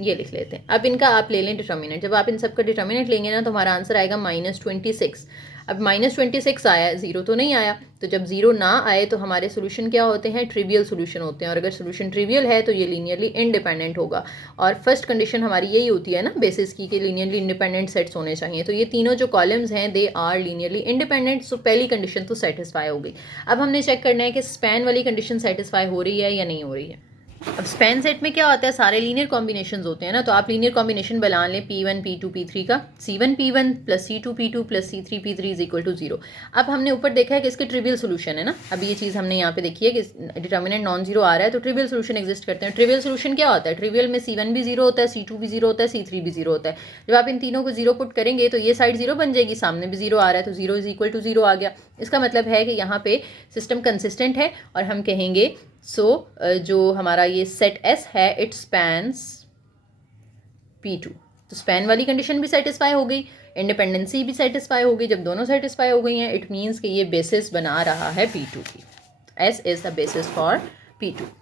ये लिख लेते हैं। अब इनका आप ले लें डिटर्मिनेंट। जब आप इन सब का डिटर्मिनेंट लेंगे ना तो हमारा आंसर आएगा -26। अब -26 आया, 0 तो नहीं आया। तो जब 0 ना आए तो हमारे सोल्यूशन क्या होते हैं, ट्रिवियल सोल्यूशन होते हैं। और अगर सोल्यूशन ट्रिवियल है तो ये लीनियरली इंडिपेंडेंट होगा। और फर्स्ट कंडीशन हमारी यही होती है ना बेसिस की, कि लीनियरली इंडिपेंडेंट सेट्स होने चाहिए। तो ये तीनों जो कॉलम्स हैं दे आर लीनियरली इंडिपेंडेंट। सो पहली कंडीशन तो सेटिस्फाई हो गई। अब हमने चेक करना है कि स्पैन वाली कंडीशन सेटिस्फाई हो रही है या नहीं हो रही है। अब स्पैन सेट में क्या होता है, सारे लीनियर कॉम्बिनेशंस होते हैं ना, तो आप लीनियर कॉम्बिनेशन बना लें P1 P2 P3 का, C1 P1 plus C2 P2 plus C3 P3 is equal to 0। अब हमने ऊपर देखा है कि इसके ट्रिवियल सोल्यूशन है ना। अब ये चीज़ हमने यहाँ पे देखी है कि डिटर्मिनेंट नॉन जीरो आ रहा है तो ट्रिवियल सोल्यूशन एग्जिस्ट करते हैं। ट्रिवियल सोल्यूशन क्या होता है, ट्रिवियल में C1 भी 0 होता है, C2 भी 0 होता है, C3 भी 0 होता है। जब आप इन तीनों को 0 पुट करेंगे तो ये साइड 0 बन जाएगी, सामने भी 0 आ रहा है तो 0 इज इक्वल टू 0 आ गया। इसका मतलब है कि यहाँ पे सिस्टम कंसिस्टेंट है, और हम कहेंगे जो हमारा ये सेट S है इट स्पैन्स P2। तो स्पैन वाली कंडीशन भी सेटिस्फाई हो गई, इंडिपेंडेंसी भी सेटिस्फाई हो गई। जब दोनों सेटिस्फाई हो गई हैं इट मीन्स कि ये बेसिस बना रहा है P2 की। S is the basis for P2।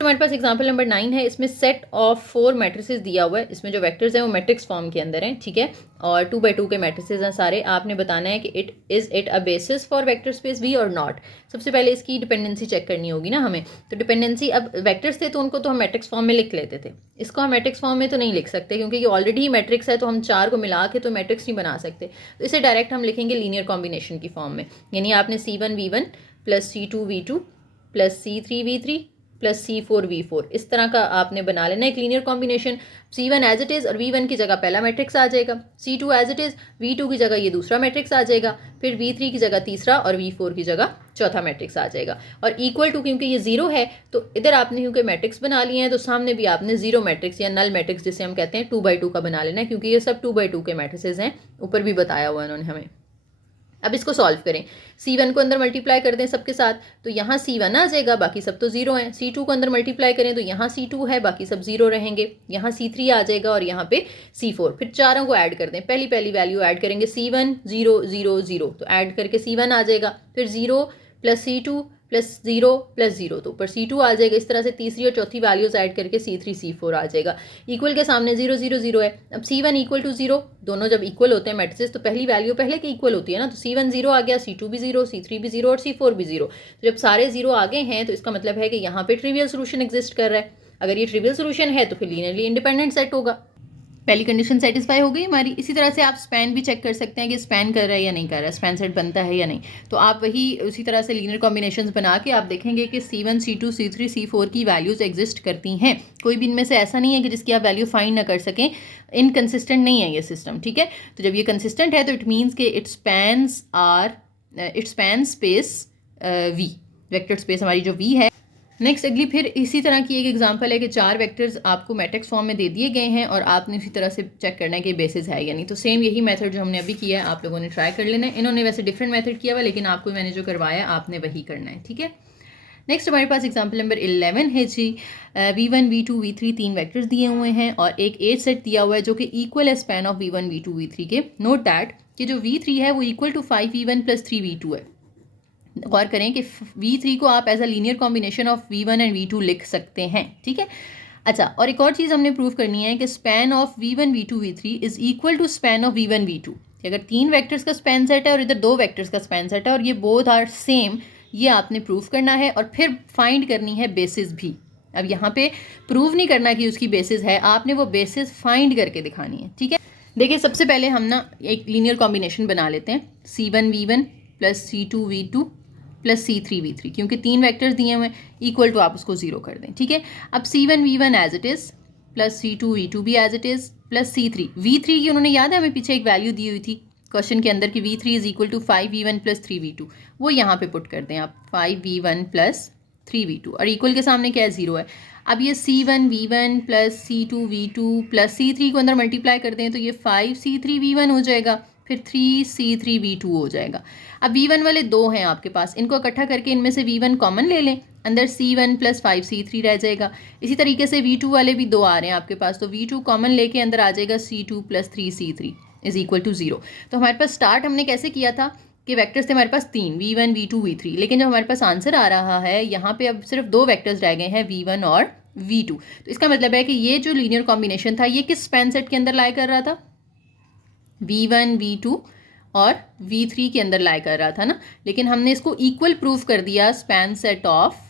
हमारे पास एग्जांपल नंबर 9 है। इसमें सेट ऑफ 4 मैट्रिसेस दिया हुआ है। इसमें जो वेक्टर्स हैं वो मैट्रिक्स फॉर्म के अंदर हैं, ठीक है, और 2 by 2 के मैट्रिसेस हैं सारे। आपने बताना है कि it a basis for vector space V और नॉट। सबसे पहले इसकी डिपेंडेंसी चेक करनी होगी ना हमें। तो डिपेंडेंसी, अब वेक्टर्स थे तो उनको तो हम मैट्रिक्स फॉर्म में लिख लेते थे, इसको हम मैट्रिक्स फॉर्म में तो नहीं लिख सकते क्योंकि ये ऑलरेडी ही मैट्रिक्स है, तो हम 4 को मिला के तो मैट्रिक्स नहीं बना सकते। तो इसे डायरेक्ट हम लिखेंगे लीनियर कॉम्बिनेशन की फॉर्म में। यानी आपने C1 V1 plus C2 V2 plus C3 V3 plus C4 V4 इस तरह का आपने बना लेना एक linear combination. C1 as it is और V1 की जगह पहला मैट्रिक्स आ जाएगा, C2 as it is, V2 की जगह ये दूसरा मैट्रिक्स आ जाएगा, फिर V3 की जगह तीसरा और V4 की जगह चौथा मैट्रिक्स आ जाएगा। और इक्वल टू, क्योंकि ये 0 है तो इधर आपने क्योंकि मैट्रिक्स बना लिए हैं तो सामने भी आपने 0 मैट्रिक्स या नल मैट्रिक्स जिसे हम कहते हैं 2 by 2 का बना लेना है, क्योंकि ये सब 2 by 2 के मैट्रिसेस हैं, ऊपर भी बताया हुआ इन्होंने हमें। अब इसको सॉल्व करें, C1 को अंदर मल्टीप्लाई कर दें सबके साथ तो यहाँ C1 आ जाएगा, बाकी सब तो 0 हैं। C2 को अंदर मल्टीप्लाई करें तो यहाँ C2 है, बाकी सब 0 रहेंगे। यहाँ C3 आ जाएगा और यहाँ पे C4। फिर चारों को ऐड कर दें, पहली वैल्यू ऐड करेंगे C1 0 0 0 तो ऐड करके C1 आ जाएगा। फिर 0 प्लस C2 प्लस 0 प्लस 0 तो ऊपर C2 आ जाएगा। इस तरह से तीसरी और चौथी वैल्यूज ऐड करके C3 C4 आ जाएगा। इक्वल के सामने 0 0 0 है। अब C1 इक्वल टू 0, दोनों जब इक्वल होते हैं मैट्रिसेस तो पहली वैल्यू पहले की इक्वल होती है ना, तो C1 0 आ गया, C2 भी 0, C3 भी 0 और C4 भी 0। तो जब सारे 0 आ गए हैं तो इसका मतलब है कि यहाँ पे ट्रिवियल सोल्यूशन एग्जिस्ट कर रहा है। अगर ये ट्रिवियल सोल्यूशन है तो फिर लीनियरली इंडिपेंडेंट सेट होगा। पहली कंडीशन सेटिस्फाई हो गई हमारी। इसी तरह से आप स्पैन भी चेक कर सकते हैं कि स्पैन कर रहा है या नहीं कर रहा है, स्पैन सेट बनता है या नहीं। तो आप वही उसी तरह से लीनियर कॉम्बिनेशंस बना के आप देखेंगे कि C1 C2 C3 C4 की वैल्यूज़ एग्जिस्ट करती हैं। कोई भी इनमें से ऐसा नहीं है कि जिसकी आप वैल्यू फाइंड ना कर सकें। इनकंसिस्टेंट नहीं है ये सिस्टम, ठीक है। तो जब ये कंसिस्टेंट है तो इट मीन्स कि it span space V, vector space हमारी जो V है। नेक्स्ट अगली फिर इसी तरह की एक एग्जांपल है कि 4 वेक्टर्स आपको मैट्रिक्स फॉर्म में दे दिए गए हैं और आपने उसी तरह से चेक करना है कि बेसिस है या नहीं। तो सेम यही मेथड जो हमने अभी किया है आप लोगों ने ट्राई कर लेना है। इन्होंने वैसे डिफरेंट मेथड किया हुआ, लेकिन आपको मैंने जो करवाया आपने वही करना है, ठीक है। नेक्स्ट हमारे पास एग्जाम्पल नंबर 11 है जी। V1 V2 V3 3 वेक्टर्स दिए हुए हैं और एक एज सेट दिया हुआ है जो कि इक्वल है span of V1 V2 V3 के। नोट दैट कि जो V3 है वो equal to 5V1 plus 3V2 है। गौर करें कि V3 को आप as a linear combination of V1 and V2 लिख सकते हैं, ठीक है। अच्छा, और एक और चीज़ हमने प्रूव करनी है कि span of V1 V2 V3 is equal to span of V1 V2। अगर 3 वेक्टर्स का स्पैन सेट है और इधर 2 वेक्टर्स का स्पैन सेट है और ये बोथ आर सेम, ये आपने प्रूव करना है और फिर फाइंड करनी है बेसिस भी। अब यहाँ पे प्रूव नहीं करना कि उसकी बेसिस है, आपने वो बेसिस फाइंड करके दिखानी है, ठीक है। देखिए सबसे पहले हम ना एक लीनियर कॉम्बिनेशन बना लेते हैं, C1V1 plus C2V2 plus C3V3, क्योंकि 3 वेक्टर्स दिए हुए हैं, इक्वल टू आप उसको 0 कर दें, ठीक है। अब C1V1 as it is plus C2V2 भी as it is plus V3 की उन्होंने याद है हमें पीछे एक वैल्यू दी हुई थी क्वेश्चन के अंदर कि V3 is equal to 5V1 plus 3V2, वो यहाँ पे पुट कर दें आप 5V1 प्लस 3V2 और इक्वल के सामने क्या है 0 है। अब ये C1V1 plus C2V2 plus C3 को अंदर मल्टीप्लाई कर दें तो ये 5C3V1 हो जाएगा, फिर 3C3V2 हो जाएगा। अब V1 वाले 2 हैं आपके पास, इनको इकट्ठा करके इनमें से V1 कॉमन ले लें, अंदर C1 प्लस 5C3 रह जाएगा। इसी तरीके से V2 वाले भी 2 आ रहे हैं आपके पास, तो V2 कॉमन लेके अंदर आ जाएगा C2 plus 3C3 is equal to 0। तो हमारे पास स्टार्ट हमने कैसे किया था कि वेक्टर्स थे हमारे पास 3 V1 V2 V3, लेकिन जब हमारे पास आंसर आ रहा है यहाँ पे अब सिर्फ 2 वेक्टर्स रह गए हैं V1 और V2। तो इसका मतलब है कि ये जो लीनियर कॉम्बिनेशन था ये किस स्पैन सेट के अंदर लाई कर रहा था, V1 V2 और V3 के अंदर लाई कर रहा था ना, लेकिन हमने इसको इक्वल प्रूफ कर दिया span set of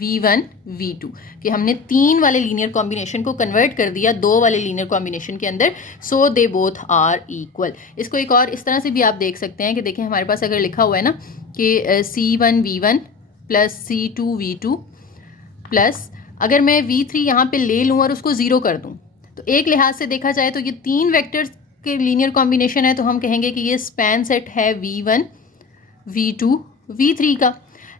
V1 V2 कि हमने 3 वाले लीनियर कॉम्बिनेशन को कन्वर्ट कर दिया 2 वाले लीनियर कॉम्बिनेशन के अंदर, सो दे बोथ आर इक्वल। इसको एक और इस तरह से भी आप देख सकते हैं कि देखें हमारे पास अगर लिखा हुआ है ना कि C1V1 प्लस C2V2 प्लस अगर मैं V3 यहाँ पे ले लूँ और उसको 0 कर दूँ, तो एक लिहाज से देखा जाए तो ये 3 वेक्टर्स के लीनियर कॉम्बिनेशन है, तो हम कहेंगे कि ये स्पैन सेट है V1 V2 V3 का।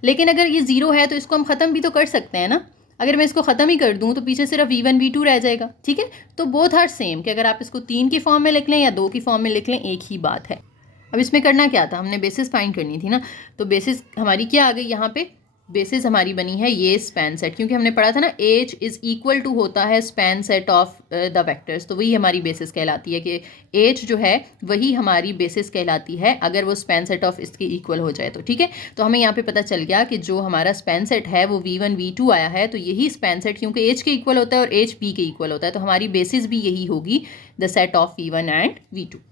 लेकिन अगर ये 0 है तो इसको हम ख़त्म भी तो कर सकते हैं ना, अगर मैं इसको ख़त्म ही कर दूं तो पीछे सिर्फ V1 V2 रह जाएगा, ठीक है। तो बोथ आर सेम कि अगर आप इसको 3 की फॉर्म में लिख लें या 2 की फॉर्म में लिख लें, एक ही बात है। अब इसमें करना क्या था, हमने बेसिस फाइंड करनी थी ना, तो बेसिस हमारी क्या आ गई यहाँ पे, बेसिस हमारी बनी है ये स्पैन सेट, क्योंकि हमने पढ़ा था ना एच इज़ इक्वल टू होता है span set of the vectors, तो वही हमारी बेसिस कहलाती है कि एच जो है वही हमारी बेसिस कहलाती है अगर वो स्पैन सेट ऑफ इसके इक्वल हो जाए तो, ठीक है। तो हमें यहाँ पे पता चल गया कि जो हमारा स्पैन सेट है वो V1 V2 आया है, तो यही स्पैन सेट क्योंकि एच के इक्वल होता है और एच बी के इक्वल होता है, तो हमारी बेसिस भी यही होगी the set of V1 and V2।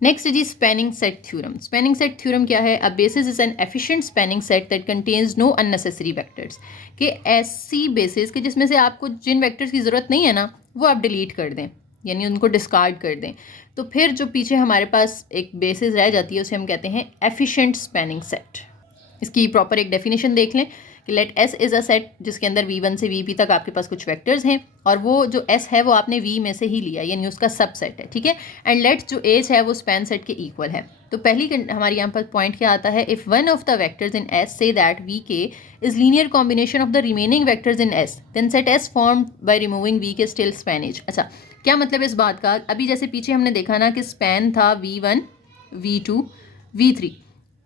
Next जी spanning set theorem. Spanning set theorem क्या है, a basis is an efficient spanning set that contains no unnecessary vectors, कि ऐसी बेसिस के जिसमें से आपको जिन वेक्टर्स की ज़रूरत नहीं है ना वो आप डिलीट कर दें, यानी उनको डिस्कार्ड कर दें, तो फिर जो पीछे हमारे पास एक बेसिस रह जाती है उसे हम कहते हैं एफिशिएंट स्पैनिंग सेट। इसकी प्रॉपर एक डेफिनेशन देख लें कि let S is a set जिसके अंदर V1 से VP तक आपके पास कुछ वेक्टर्स हैं और वो जो S है वो आपने V में से ही लिया, यानी उसका सबसेट है, ठीक है। एंड लेट जो H है वो स्पैन सेट के इक्वल है। तो पहली हमारे यहाँ पर पॉइंट क्या आता है, if one of the vectors in S से that VK is linear combination of the remaining vectors in S, then set S formed by removing VK still span H। अच्छा क्या मतलब है इस बात का, अभी जैसे पीछे हमने देखा ना कि स्पैन था V1 V2 V3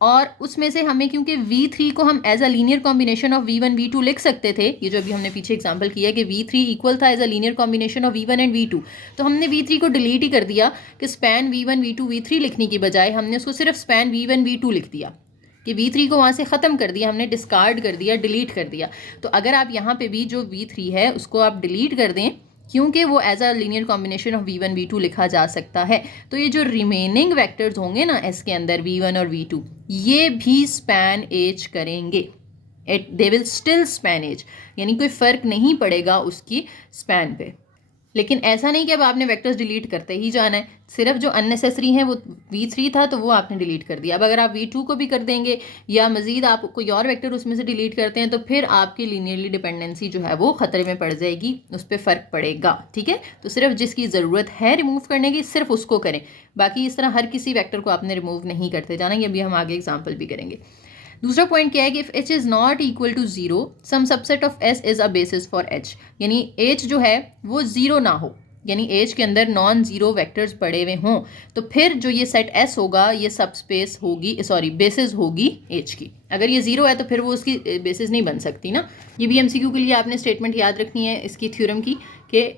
और उसमें से हमें क्योंकि V3 को हम as a linear combination of V1 V2 लिख सकते थे, ये जो अभी हमने पीछे एग्जांपल किया कि V3 इक्वल था as a linear combination of V1 and V2, तो हमने V3 को डिलीट ही कर दिया कि स्पैन V1 V2 V3 लिखने की बजाय हमने उसको सिर्फ स्पैन V1 V2 लिख दिया कि V3 को वहाँ से ख़त्म कर दिया, हमने डिस्कार्ड कर दिया, डिलीट कर दिया। तो अगर आप यहाँ पे भी जो V3 है उसको आप डिलीट कर दें क्योंकि वो as a linear combination of V1 V2 लिखा जा सकता है, तो ये जो रिमेनिंग वेक्टर्स होंगे ना S के अंदर V1 और V2 ये भी स्पैन H करेंगे, they will still span H, यानी कोई फ़र्क नहीं पड़ेगा उसकी स्पैन पे। लेकिन ऐसा नहीं कि अब आपने वेक्टर्स डिलीट करते ही जाना है, सिर्फ जो अननेसेसरी हैं वो V3 था तो वो आपने डिलीट कर दिया। अब अगर आप V2 को भी कर देंगे या मज़ीद आप कोई और वेक्टर उसमें से डिलीट करते हैं तो फिर आपकी लीनियरली डिपेंडेंसी जो है वो ख़तरे में पड़ जाएगी, उस पर फ़र्क पड़ेगा, ठीक है। तो सिर्फ जिसकी ज़रूरत है रिमूव करने की सिर्फ उसको करें, बाकी इस तरह हर किसी वेक्टर को आपने रिमूव नहीं करते जाना, ये अभी हम आगे एग्जाम्पल भी करेंगे। दूसरा पॉइंट क्या है कि if H is not equal to 0 some subset of S is a basis for H, यानी H जो है वो 0 ना हो, यानी H के अंदर नॉन ज़ीरो वेक्टर्स पड़े हुए हों, तो फिर जो ये सेट S होगा ये सब स्पेस होगी, सॉरी बेसिस होगी H की। अगर ये 0 है तो फिर वो उसकी बेसिस नहीं बन सकती ना। ये भी MCQ के लिए आपने स्टेटमेंट याद रखनी है इसकी थ्योरम की कि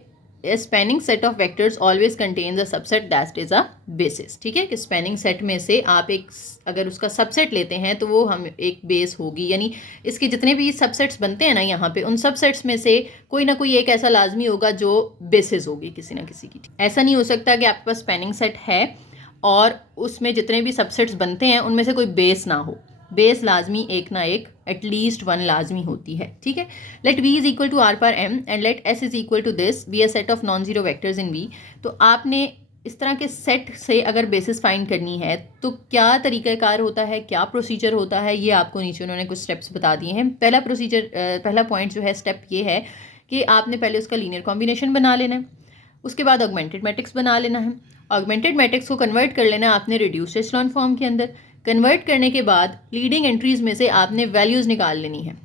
A spanning set of vectors always contains a subset that is a basis, ठीक है। कि स्पैनिंग सेट में से आप एक अगर उसका सबसेट लेते हैं तो वो हम एक बेस होगी, यानी इसके जितने भी सबसेट्स बनते हैं ना यहाँ पे उन सबसेट्स में से कोई ना कोई एक ऐसा लाजमी होगा जो बेसिस होगी किसी ना किसी की। ऐसा नहीं हो सकता कि आपके पास स्पैनिंग सेट है और उसमें जितने भी सबसेट्स बनते हैं उनमें से कोई बेस ना हो, बेस लाजमी एक ना एक एटलीस्ट वन लाजमी होती है, ठीक है। Let v is equal to r पर m and let s is equal to this be a set of non zero vectors in v। तो आपने इस तरह के सेट से अगर बेसिस फाइंड करनी है तो क्या तरीक़ाकार होता है, क्या प्रोसीजर होता है, ये आपको नीचे उन्होंने कुछ स्टेप्स बता दिए हैं। पहला प्रोसीजर, पहला पॉइंट जो है, स्टेप ये है कि आपने पहले उसका लीनियर कॉम्बिनेशन बना लेना है, उसके बाद ऑगमेंटेड मैट्रिक्स बना लेना है। ऑगमेंटेड मैट्रिक्स को कन्वर्ट कर लेना है आपने रिड्यूस्ड एचेलॉन फॉर्म के अंदर। कन्वर्ट करने के बाद लीडिंग एंट्रीज में से आपने वैल्यूज़ निकाल लेनी है।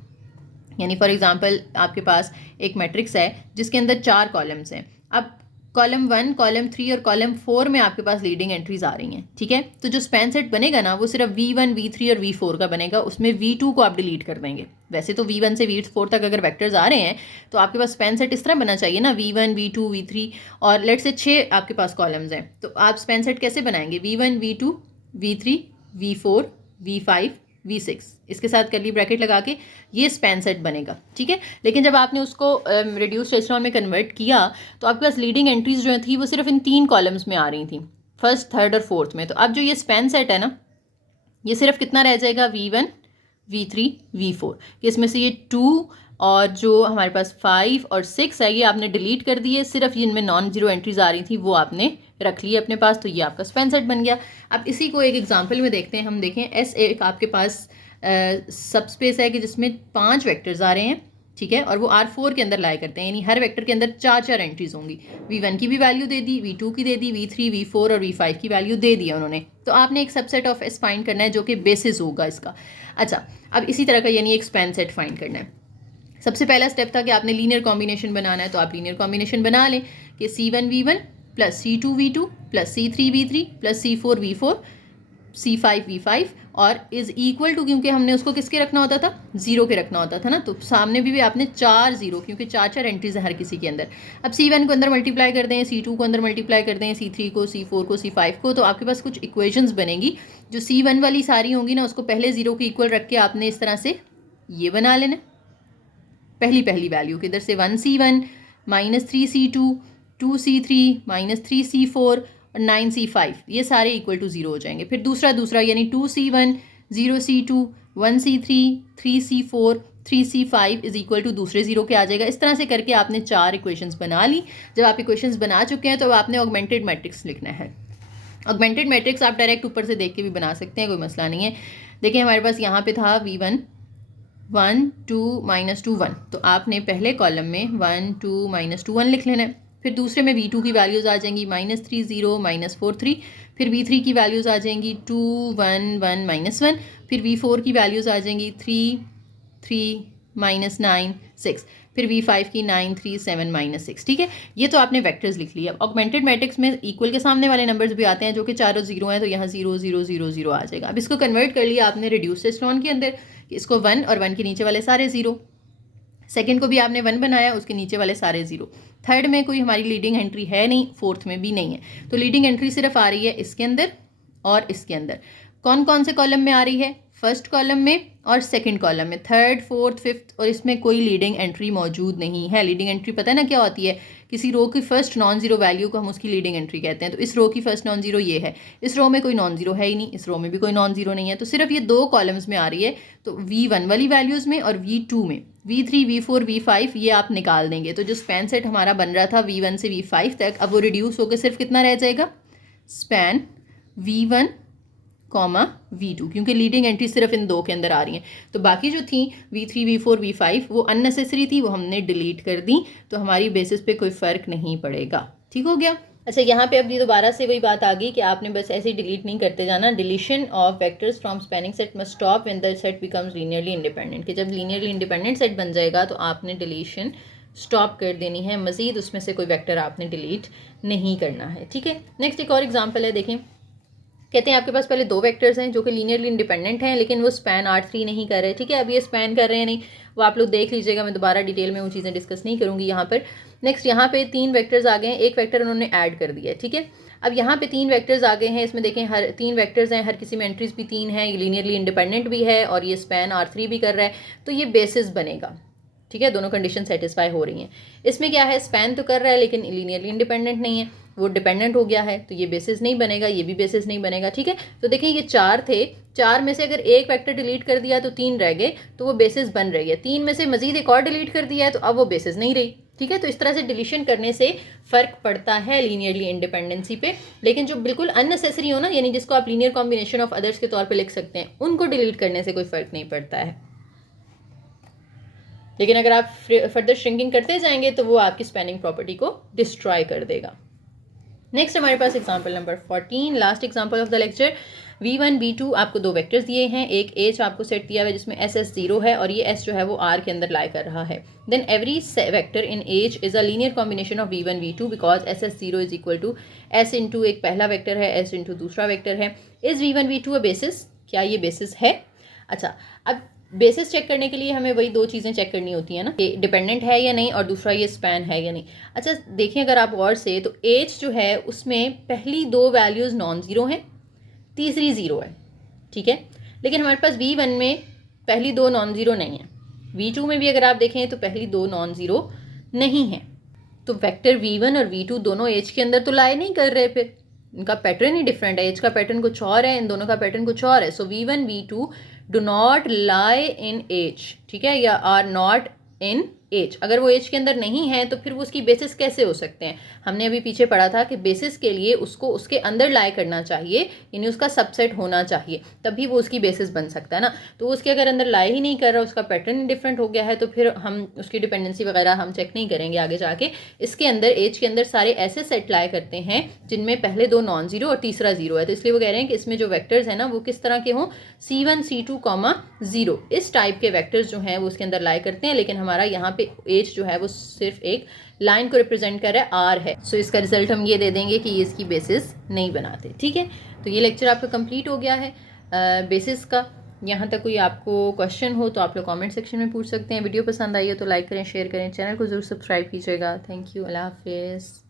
यानी फॉर एग्जांपल आपके पास एक मैट्रिक्स है जिसके अंदर 4 कॉलम्स हैं। अब कॉलम 1, कॉलम 3 और कॉलम 4 में आपके पास लीडिंग एंट्रीज आ रही हैं, ठीक है। तो जो स्पैन सेट बनेगा ना वो सिर्फ v1, v3 और v4 का बनेगा, उसमें v2 को आप डिलीट कर देंगे। वैसे तो v1 से v4 तक अगर वेक्टर्स आ रहे हैं तो आपके पास स्पैन सेट इस तरह बनना चाहिए ना, v1, v2, v3 और लेट से 6 आपके पास कॉलम्स हैं। तो आप स्पैन सेट कैसे बनाएंगे, v1, v2, v3, v4, v5, v6, इसके साथ कर्ली ब्रैकेट लगा के ये स्पैन सेट बनेगा, ठीक है। लेकिन जब आपने उसको रिड्यूस्ड एचेलॉन में कन्वर्ट किया तो आपके पास लीडिंग एंट्रीज जो थी वो सिर्फ इन 3 कॉलम्स में आ रही थी, फर्स्ट, थर्ड और फोर्थ में। तो अब जो ये स्पैन सेट है ना, ये सिर्फ कितना रह जाएगा, v1, v3, v4। इसमें से ये 2 और जो हमारे पास 5 और 6 है ये आपने डिलीट कर दिए, सिर्फ जिनमें नॉन जीरो एंट्रीज आ रही थी वो आपने रख लिए अपने पास। तो ये आपका स्पैन सेट बन गया। अब इसी को एक एग्जांपल में देखते हैं। हम देखें एस एक आपके पास सब स्पेस है कि जिसमें 5 वेक्टर्स आ रहे हैं, ठीक है, और वो R4 के अंदर लाया करते हैं, यानी हर वेक्टर के अंदर 4 एंट्रीज होंगी। v1 की भी वैल्यू दे दी, v2 की दे दी, v3, v4 और v5 की वैल्यू दे दी उन्होंने। तो आपने एक सबसेट ऑफ एस फाइंड करना है जो कि बेसिस होगा इसका। अच्छा, अब इसी तरह का यानी एक स्पैन सेट फाइंड करना है। सबसे पहला स्टेप था कि आपने लीनियर कॉम्बिनेशन बनाना है। तो आप लीनियर कॉम्बिनेशन बना लें कि c1v1 plus c2v2 plus c3v3 plus c4v4 c5v5 और इज इक्वल टू, क्योंकि हमने उसको किसके रखना होता था, 0 के रखना होता था ना, तो सामने भी आपने 4 0, क्योंकि 4 एंट्रीज है हर किसी के अंदर। अब c1 को अंदर मल्टीप्लाई कर दें, c2 को अंदर मल्टीप्लाई कर दें, c3 को, c4 को, c5 को, तो आपके पास कुछ इक्वेशंस बनेगी। जो c1 वाली सारी होंगी ना उसको पहले 0 के इक्वल रख के आपने इस तरह से ये बना लेना, पहली वैल्यू की इधर से 1c1 minus 3c2 2c3 minus 3c4 और 9c5, ये सारे इक्वल टू 0 हो जाएंगे। फिर दूसरा यानी 2c1 0c2 1c3 3c4 3c5 is equal to दूसरे 0 के आ जाएगा। इस तरह से करके आपने 4 इक्वेशंस बना ली। जब आप इक्वेशंस बना चुके हैं तो आपने ऑगमेंटेड मैट्रिक्स लिखना है। ऑगमेंटेड मैट्रिक्स आप डायरेक्ट ऊपर से देख के भी बना सकते हैं, कोई मसला नहीं है। देखिए हमारे पास यहाँ पे था v1 1 2 -2 1, तो आपने पहले कॉलम में 1 2 -2 1 लिख लेना है। फिर दूसरे में v2 की वैल्यूज़ आ जाएंगी -3 0 -4 3, फिर v3 की वैल्यूज़ आ जाएंगी 2 1 1 -1, फिर v4 की वैल्यूज़ आ जाएंगी 3 3 -9 6, फिर v5 की 9 3 7 -6, ठीक है। ये तो आपने वेक्टर्स लिख लिया। ऑगमेंटेड मैट्रिक्स में इक्वल के सामने वाले नंबर्स भी आते हैं जो कि चारों 0 हैं, तो यहाँ 0 0 0 0 आ जाएगा। अब इसको कन्वर्ट कर लिया आपने रिड्यूस्ड एचेलॉन के अंदर, इसको 1 और 1 के नीचे वाले सारे 0। सेकंड को भी आपने 1 बनाया, उसके नीचे वाले सारे 0। थर्ड में कोई हमारी लीडिंग एंट्री है नहीं, फोर्थ में भी नहीं है, तो लीडिंग एंट्री सिर्फ आ रही है इसके अंदर और इसके अंदर। कौन कौन से कॉलम में आ रही है, फर्स्ट कॉलम में और सेकंड कॉलम में, थर्ड फोर्थ फिफ्थ, और इसमें कोई लीडिंग एंट्री मौजूद नहीं है। लीडिंग एंट्री पता है ना क्या होती है, किसी रो की फर्स्ट नॉन जीरो वैल्यू को हम उसकी लीडिंग एंट्री कहते हैं। तो इस रो की फर्स्ट नॉन जीरो ये है, इस रो में कोई नॉन जीरो है ही नहीं, इस रो में भी कोई नॉन जीरो नहीं है, तो सिर्फ ये 2 कॉलम्स में आ रही है। तो v1 वाली वैल्यूज़ में और v2 में, v3 v4 v5 ये आप निकाल देंगे। तो जो स्पैन सेट हमारा बन रहा था v1 से v5 तक, अब वो रिड्यूस होकर सिर्फ कितना रह जाएगा, स्पैन v1 v2, क्योंकि लीडिंग एंट्री सिर्फ इन 2 के अंदर आ रही हैं। तो बाकी जो थी v3 v4 v5 वो अननेसेसरी थी, वो हमने डिलीट कर दी, तो हमारी बेसिस पे कोई फ़र्क नहीं पड़ेगा। ठीक हो गया। अच्छा, यहाँ पे अब ये दोबारा से वही बात आ गई कि आपने बस ऐसे ही डिलीट नहीं करते जाना। Deletion of vectors from spanning set must stop when the set becomes linearly independent, कि जब लीनियरली इंडिपेंडेंट सेट बन जाएगा तो आपने डिलीशन स्टॉप कर देनी है, मज़ीद उसमें से कोई वेक्टर आपने डिलीट नहीं करना है। ठीक है। नेक्स्ट एक और एग्जाम्पल है, देखें। कहते हैं आपके पास पहले 2 वेक्टर्स हैं जो कि लीनियरली इंडिपेंडेंट हैं, लेकिन वो स्पैन R3 नहीं कर रहे। ठीक है, अब ये स्पैन कर रहे हैं नहीं, वो आप लोग देख लीजिएगा, मैं दोबारा डिटेल में वो चीज़ें डिस्कस नहीं करूँगी यहाँ पर। नेक्स्ट यहाँ पे 3 वेक्टर्स आ गए हैं, एक वेक्टर उन्होंने ऐड कर दिया है। ठीक है, अब यहाँ पे 3 वेक्टर्स आ गए हैं, इसमें देखें हर 3 वेक्टर्स हैं, हर किसी में एंट्रीज भी 3 हैं, ये लीनियरली इंडिपेंडेंट भी है और ये स्पैन R3 भी कर रहा है, तो ये बेसिस बनेगा। ठीक है, दोनों कंडीशन सेटिस्फाई हो रही हैं। इसमें क्या है, स्पैन तो कर रहा है लेकिन लीनियरली इंडिपेंडेंट नहीं है, वो डिपेंडेंट हो गया है, तो ये बेसिस नहीं बनेगा, ये भी बेसिस नहीं बनेगा। ठीक है, तो देखें ये 4 थे, 4 में से अगर एक वेक्टर डिलीट कर दिया तो 3 रह गए, तो वो बेसिस बन रही है। 3 में से मजीद एक और डिलीट कर दिया है तो अब वो बेसिस नहीं रही। ठीक है, तो इस तरह से डिलीशन करने से फ़र्क पड़ता है लीनियरली इंडिपेंडेंसी पे। लेकिन जो बिल्कुल अननेसेसरी हो ना, यानी जिसको आप लीनियर कॉम्बिनेशन ऑफ अदर्स के तौर पे लिख सकते हैं, उनको डिलीट करने से कोई फ़र्क नहीं पड़ता है। लेकिन अगर आप फर्दर श्रिंकिंग करते जाएंगे तो वो आपकी स्पैनिंग प्रॉपर्टी को डिस्ट्रॉय कर देगा। नेक्स्ट हमारे पास example number 14, last example of the lecture. v1 v2 आपको दो वेक्टर्स दिए हैं, एक एच आपको सेट दिया हुआ है जिसमें एस एस 0 है और ये एस जो है वो आर के अंदर लाई कर रहा है। Then every vector in H is a linear combination of v1 v2 because S S 0 is equal to S into एक पहला वेक्टर है, एस इंटू दूसरा वेक्टर है। Is v1 v2 a basis, क्या ये बेसिस है? अच्छा, अब बेसिस चेक करने के लिए हमें वही दो चीज़ें चेक करनी होती हैं ना, कि डिपेंडेंट है या नहीं और दूसरा ये स्पैन है या नहीं। अच्छा देखिए, अगर आप गौर से तो एच जो है उसमें पहली दो वैल्यूज़ नॉन ज़ीरो हैं, तीसरी ज़ीरो है। ठीक है, लेकिन हमारे पास v1 में पहली दो नॉन ज़ीरो नहीं है, v2 में भी अगर आप देखें तो पहली दो नॉन ज़ीरो नहीं है। तो वेक्टर v1 और v2 दोनों एच के अंदर तो लाई नहीं कर रहे, फिर इनका पैटर्न ही डिफरेंट है, एच का पैटर्न कुछ और है, इन दोनों का पैटर्न कुछ और है। सो v1 v2 do not lie in H, ठीक है, या आर नॉट इन एच। अगर वो एच के अंदर नहीं है तो फिर वो उसकी बेसिस कैसे हो सकते हैं? हमने अभी पीछे पढ़ा था कि बेसिस के लिए उसको उसके अंदर लाई करना चाहिए, यानी उसका सबसेट होना चाहिए, तभी वो उसकी बेसिस बन सकता है ना। तो उसके अगर अंदर लाई ही नहीं कर रहा, उसका पैटर्न ही डिफरेंट हो गया है, तो फिर हम उसकी डिपेंडेंसी वगैरह हम चेक नहीं करेंगे आगे जाके। इसके अंदर एच के अंदर सारे ऐसे सेट लाई करते हैं जिनमें पहले दो नॉन जीरो और तीसरा जीरो है, तो इसलिए वो कह रहे हैं कि इसमें जो वैक्टर्स है ना वो किस तरह के हों, C1 C2 0, इस टाइप के वैक्टर्स जो हैं वो उसके अंदर लाई करते हैं। लेकिन हमारा यहाँ पे एच जो है वो सिर्फ एक लाइन को रिप्रेजेंट कर रहा है, आर है। सो इसका रिजल्ट हम ये दे देंगे कि ये इसकी बेसिस नहीं बनाते। ठीक है, तो ये लेक्चर आपका कंप्लीट हो गया है बेसिस का। यहाँ तक कोई आपको क्वेश्चन हो तो आप लोग कमेंट सेक्शन में पूछ सकते हैं। वीडियो पसंद आई हो तो लाइक करें, शेयर करें, चैनल को जरूर सब्सक्राइब कीजिएगा। थैंक यू, अल्लाह हाफिज़।